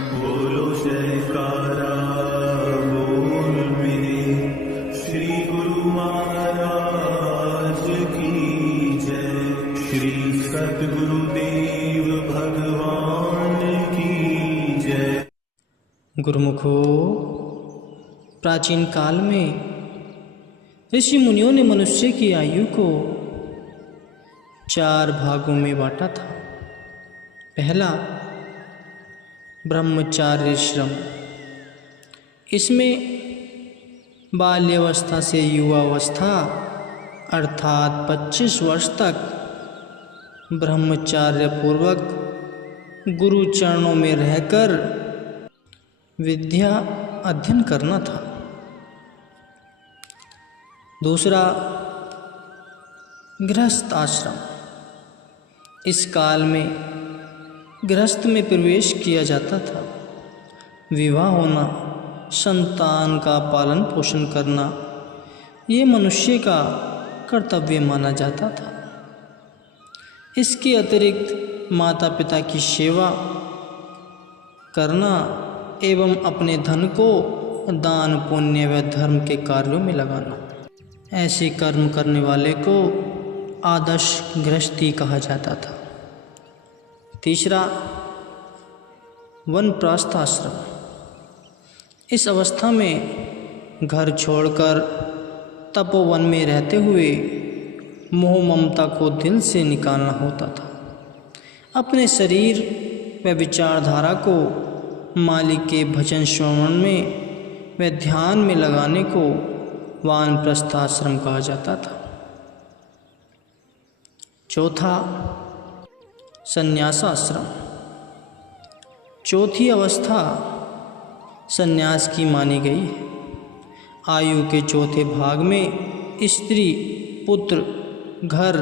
बोलो जयकारा बोल मेरे श्री गुरु महाराज की जय। श्री सद्गुरुदेव भगवान की जय। गुरुमुखो, प्राचीन काल में ऋषि मुनियों ने मनुष्य की आयु को 4 भागों में बांटा था। पहला, ब्रह्मचार्य श्रम। इसमें बाल्यावस्था से युवावस्था अर्थात 25 वर्ष तक ब्रह्मचार्य पूर्वक गुरु चरणों में रहकर विद्या अध्ययन करना था। दूसरा, गृहस्थ आश्रम। इस काल में गृहस्थ में प्रवेश किया जाता था। विवाह होना, संतान का पालन पोषण करना, ये मनुष्य का कर्तव्य माना जाता था। इसके अतिरिक्त माता पिता की सेवा करना एवं अपने धन को दान पुण्य व धर्म के कार्यों में लगाना, ऐसे कर्म करने वाले को आदर्श गृहस्थी कहा जाता था। तीसरा, वनप्रस्थ आश्रम। इस अवस्था में घर छोड़कर तपोवन में रहते हुए मोह ममता को दिल से निकालना होता था। अपने शरीर व विचारधारा को मालिक के भजन श्रवण में व ध्यान में लगाने को वानप्रस्थ आश्रम कहा जाता था। चौथा, संन्यास आश्रम। चौथी अवस्था संन्यास की मानी गई है। आयु के चौथे भाग में स्त्री, पुत्र, घर,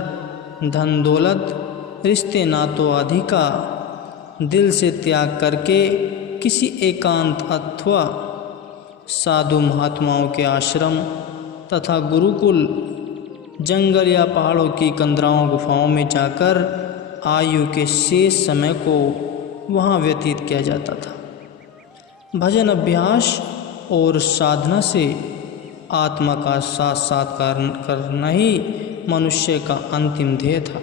धन दौलत, रिश्ते नातों आदि का दिल से त्याग करके किसी एकांत अथवा साधु महात्माओं के आश्रम तथा गुरुकुल, जंगल या पहाड़ों की कंदराओं गुफाओं में जाकर आयु के शेष समय को वहाँ व्यतीत किया जाता था। भजन अभ्यास और साधना से आत्मा का साक्षात्कार करना ही मनुष्य का अंतिम ध्येय था।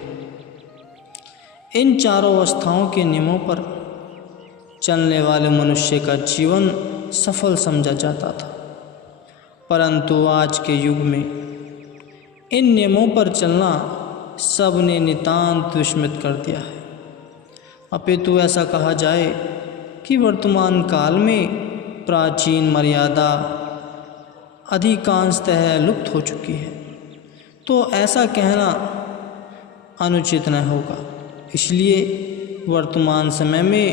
इन चारों अवस्थाओं के नियमों पर चलने वाले मनुष्य का जीवन सफल समझा जाता था। परंतु आज के युग में इन नियमों पर चलना सबने नितांत विस्मृत कर दिया है। अपितु ऐसा कहा जाए कि वर्तमान काल में प्राचीन मर्यादा अधिकांशतः लुप्त हो चुकी है, तो ऐसा कहना अनुचित न होगा। इसलिए वर्तमान समय में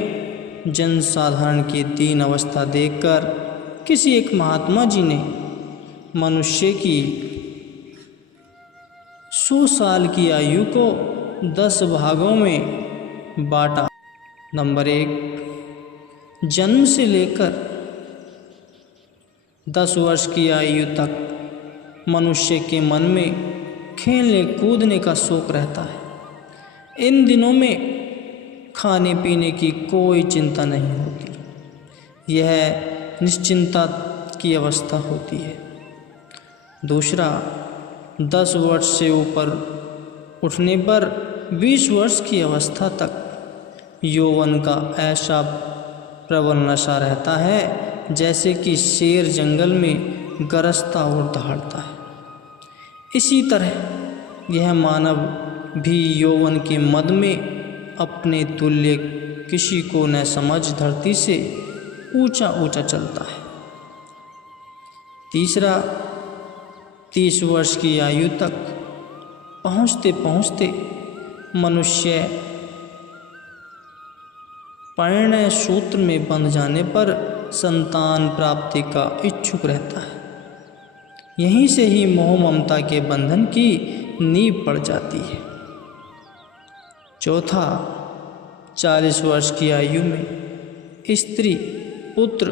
जनसाधारण की 3 अवस्था देखकर किसी एक महात्मा जी ने मनुष्य की 100 साल की आयु को 10 भागों में बांटा। नंबर 1, जन्म से लेकर 10 वर्ष की आयु तक मनुष्य के मन में खेलने कूदने का शौक रहता है। इन दिनों में खाने पीने की कोई चिंता नहीं होती। यह निश्चिंता की अवस्था होती है। दूसरा, 10 वर्ष से ऊपर उठने पर 20 वर्ष की अवस्था तक यौवन का ऐसा प्रबल नशा रहता है जैसे कि शेर जंगल में गरजता और दहाड़ता है। इसी तरह यह मानव भी यौवन के मद में अपने तुल्य किसी को न समझ धरती से ऊंचा ऊंचा चलता है। तीसरा, 30 वर्ष की आयु तक पहुँचते पहुँचते मनुष्य परिणय सूत्र में बंध जाने पर संतान प्राप्ति का इच्छुक रहता है। यहीं से ही मोह ममता के बंधन की नींव पड़ जाती है। चौथा, 40 वर्ष की आयु में स्त्री, पुत्र,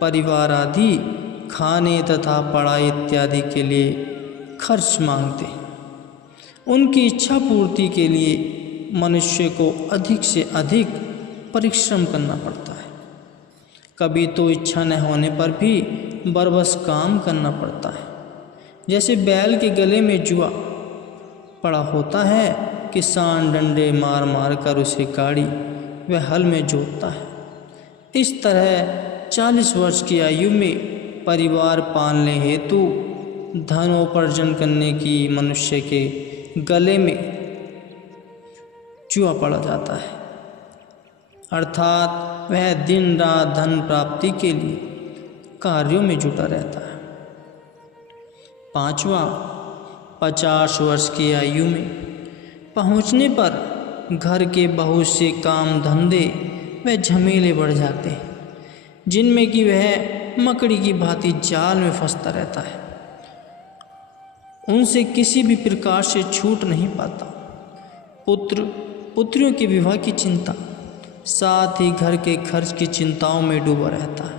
परिवार आदि खाने तथा पढ़ाई इत्यादि के लिए खर्च मांगते हैं। उनकी इच्छा पूर्ति के लिए मनुष्य को अधिक से अधिक परिश्रम करना पड़ता है। कभी तो इच्छा न होने पर भी बरबस काम करना पड़ता है। जैसे बैल के गले में जुआ पड़ा होता है, किसान डंडे मार मार कर उसे गाड़ी व हल में जोतता है। इस तरह 40 वर्ष की आयु में परिवार पालने हेतु धनोपार्जन करने की मनुष्य के गले में जुआ पड़ा जाता है, अर्थात वह दिन रात धन प्राप्ति के लिए कार्यों में जुटा रहता है। 5वां, 50 वर्ष की आयु में पहुंचने पर घर के बहुत से काम धंधे व झमेले बढ़ जाते हैं, जिनमें कि वह मकड़ी की भांति जाल में फंसता रहता है। उनसे किसी भी प्रकार से छूट नहीं पाता। पुत्र पुत्रियों के विवाह की चिंता, साथ ही घर के खर्च की चिंताओं में डूबा रहता है।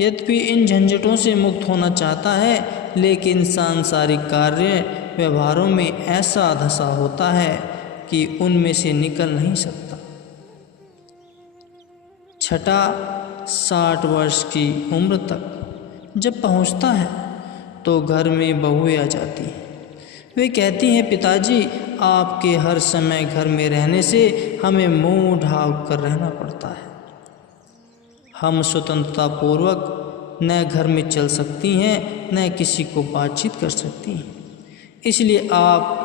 यद्यपि इन झंझटों से मुक्त होना चाहता है, लेकिन सांसारिक कार्य व्यवहारों में ऐसा धंसा होता है कि उनमें से निकल नहीं सकता। 6, 60 वर्ष की उम्र तक जब पहुंचता है तो घर में बहुएं आ जाती हैं। वे कहती हैं, पिताजी आपके हर समय घर में रहने से हमें मुंह ढाँक कर रहना पड़ता है। हम स्वतंत्रता पूर्वक न घर में चल सकती हैं, न किसी को बातचीत कर सकती हैं। इसलिए आप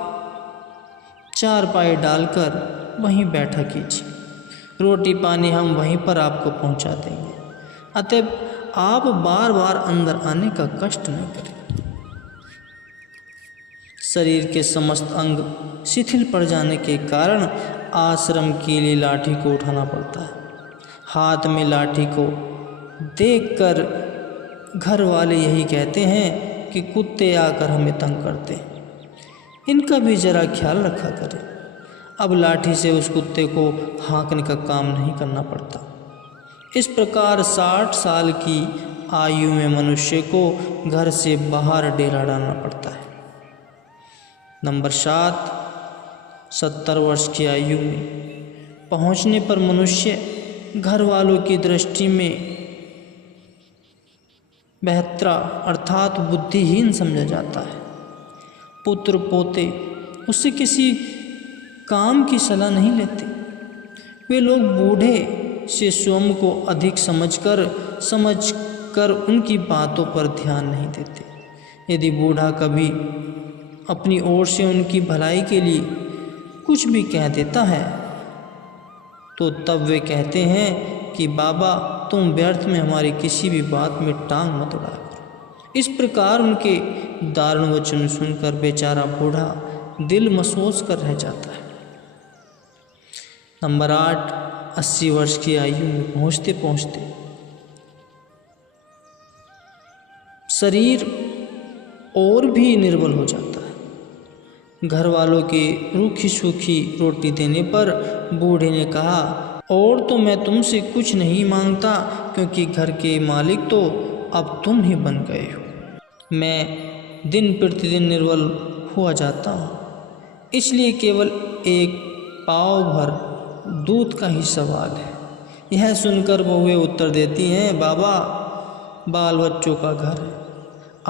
चारपाई डालकर वहीं बैठा कीजिए, रोटी पानी हम वहीं पर आपको पहुंचा देंगे। अतः आप बार बार अंदर आने का कष्ट नहीं करें। शरीर के समस्त अंग शिथिल पड़ जाने के कारण आश्रम के लिए लाठी को उठाना पड़ता है। हाथ में लाठी को देखकर घर वाले यही कहते हैं कि कुत्ते आकर हमें तंग करते हैं, इनका भी जरा ख्याल रखा करें। अब लाठी से उस कुत्ते को हाँकने का काम नहीं करना पड़ता। इस प्रकार 60 साल की आयु में मनुष्य को घर से बाहर डेरा डालना पड़ता है। नंबर 7, 70 वर्ष की आयु में पहुंचने पर मनुष्य घर वालों की दृष्टि में बेहतरा अर्थात बुद्धिहीन समझा जाता है। पुत्र पोते उससे किसी काम की सलाह नहीं लेते। वे लोग बूढ़े से स्वयं को अधिक समझकर उनकी बातों पर ध्यान नहीं देते। यदि बूढ़ा कभी अपनी ओर से उनकी भलाई के लिए कुछ भी कह देता है तो तब वे कहते हैं कि बाबा तुम व्यर्थ में हमारी किसी भी बात में टांग मत अड़ा करो। इस प्रकार उनके दारुण वचन सुनकर बेचारा बूढ़ा दिल मसोस कर रह जाता है। नंबर 8, 80 वर्ष की आयु में पहुँचते पहुँचते शरीर और भी निर्बल हो जाता है। घर वालों की रूखी सूखी रोटी देने पर बूढ़े ने कहा, और तो मैं तुमसे कुछ नहीं मांगता, क्योंकि घर के मालिक तो अब तुम ही बन गए हो। मैं दिन प्रतिदिन निर्बल हुआ जाता हूँ, इसलिए केवल एक पाव भर दूध का ही सवाल है। यह सुनकर बहुएं उत्तर देती हैं, बाबा बाल बच्चों का घर है,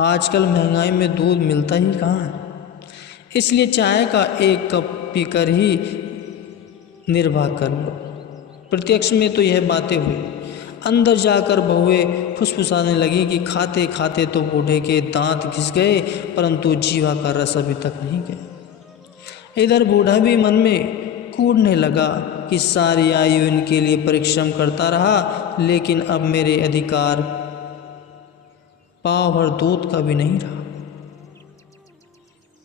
आजकल महंगाई में दूध मिलता ही कहाँ है, इसलिए चाय का एक कप पीकर ही निर्वाह कर लो। प्रत्यक्ष में तो यह बातें हुई। अंदर जाकर बहुएं फुसफुसाने लगी कि खाते खाते तो बूढ़े के दांत घिस गए, परंतु जीवा का रस अभी तक नहीं गया। इधर बूढ़ा भी मन में कूदने लगा कि सारी आयु इनके लिए परिश्रम करता रहा, लेकिन अब मेरे अधिकार पाव भर दूध का भी नहीं रहा।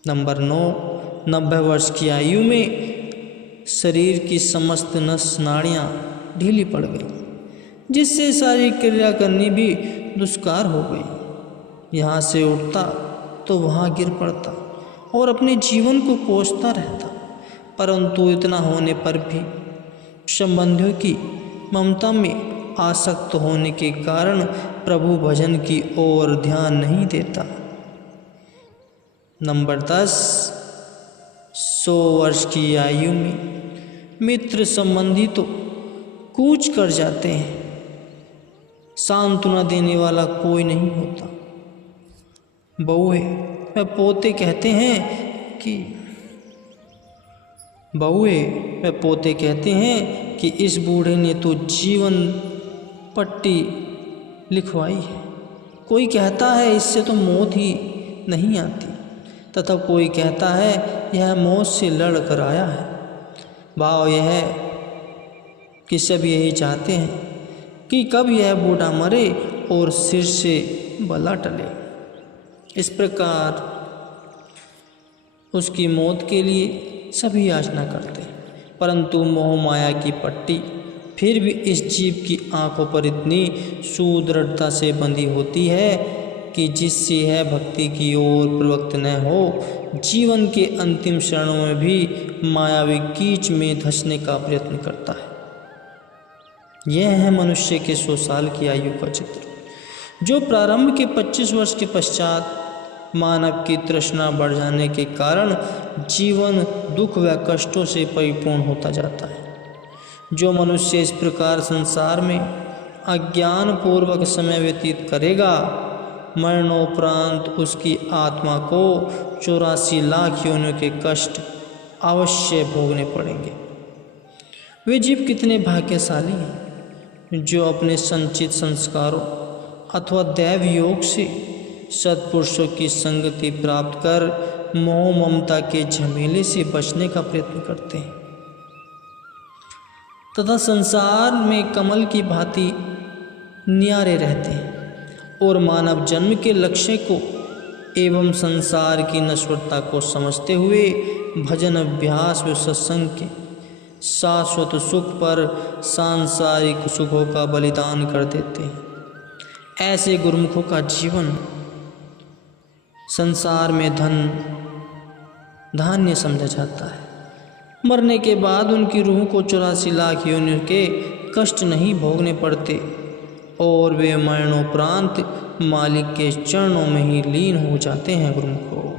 नंबर 9, 90 वर्ष की आयु में शरीर की समस्त नस नाड़ियाँ ढीली पड़ गई, जिससे सारी क्रिया करनी भी दुष्कार हो गई। यहाँ से उठता तो वहाँ गिर पड़ता और अपने जीवन को कोसता रहता, परंतु इतना होने पर भी संबंधियों की ममता में आसक्त होने के कारण प्रभु भजन की ओर ध्यान नहीं देता। नंबर 10, 100 वर्ष की आयु में मित्र संबंधी तो कूच कर जाते हैं, सांत्वना देने वाला कोई नहीं होता। बहुए व पोते कहते हैं कि इस बूढ़े ने तो जीवन पट्टी लिखवाई है। कोई कहता है इससे तो मौत ही नहीं आती, तथा कोई कहता है यह मौत से लड़ कर आया है। भाव यह है कि सब यही चाहते हैं कि कब यह बूढ़ा मरे और सिर से बला टले। इस प्रकार उसकी मौत के लिए सभी याचना करते हैं, परंतु मोह माया की पट्टी फिर भी इस जीव की आंखों पर इतनी सुदृढ़ता से बंधी होती है कि जिससे यह भक्ति की ओर प्रवृत्त न हो, जीवन के अंतिम क्षणों में भी मायावी कीच में धंसने का प्रयत्न करता है। यह है मनुष्य के 100 साल की आयु का चित्र, जो प्रारंभ के 25 वर्ष के पश्चात मानव की तृष्णा बढ़ जाने के कारण जीवन दुख व कष्टों से परिपूर्ण होता जाता है। जो मनुष्य इस प्रकार संसार में अज्ञान पूर्वक समय व्यतीत करेगा, मरणोपरांत उसकी आत्मा को 84 लाख योनियों के कष्ट अवश्य भोगने पड़ेंगे। वे जीव कितने भाग्यशाली हैं जो अपने संचित संस्कारों अथवा दैव योग से सत्पुरुषों की संगति प्राप्त कर मोह ममता के झमेले से बचने का प्रयत्न करते हैं तथा संसार में कमल की भांति न्यारे रहते हैं और मानव जन्म के लक्ष्य को एवं संसार की नश्वरता को समझते हुए भजन अभ्यास व सत्संग के शाश्वत सुख पर सांसारिक सुखों का बलिदान कर देते हैं। ऐसे गुरुमुखों का जीवन संसार में धान्य समझा जाता है। मरने के बाद उनकी रूह को 84 लाख योनियों के कष्ट नहीं भोगने पड़ते और वे मरणोपरांत मालिक के चरणों में ही लीन हो जाते हैं। गुरुमुखों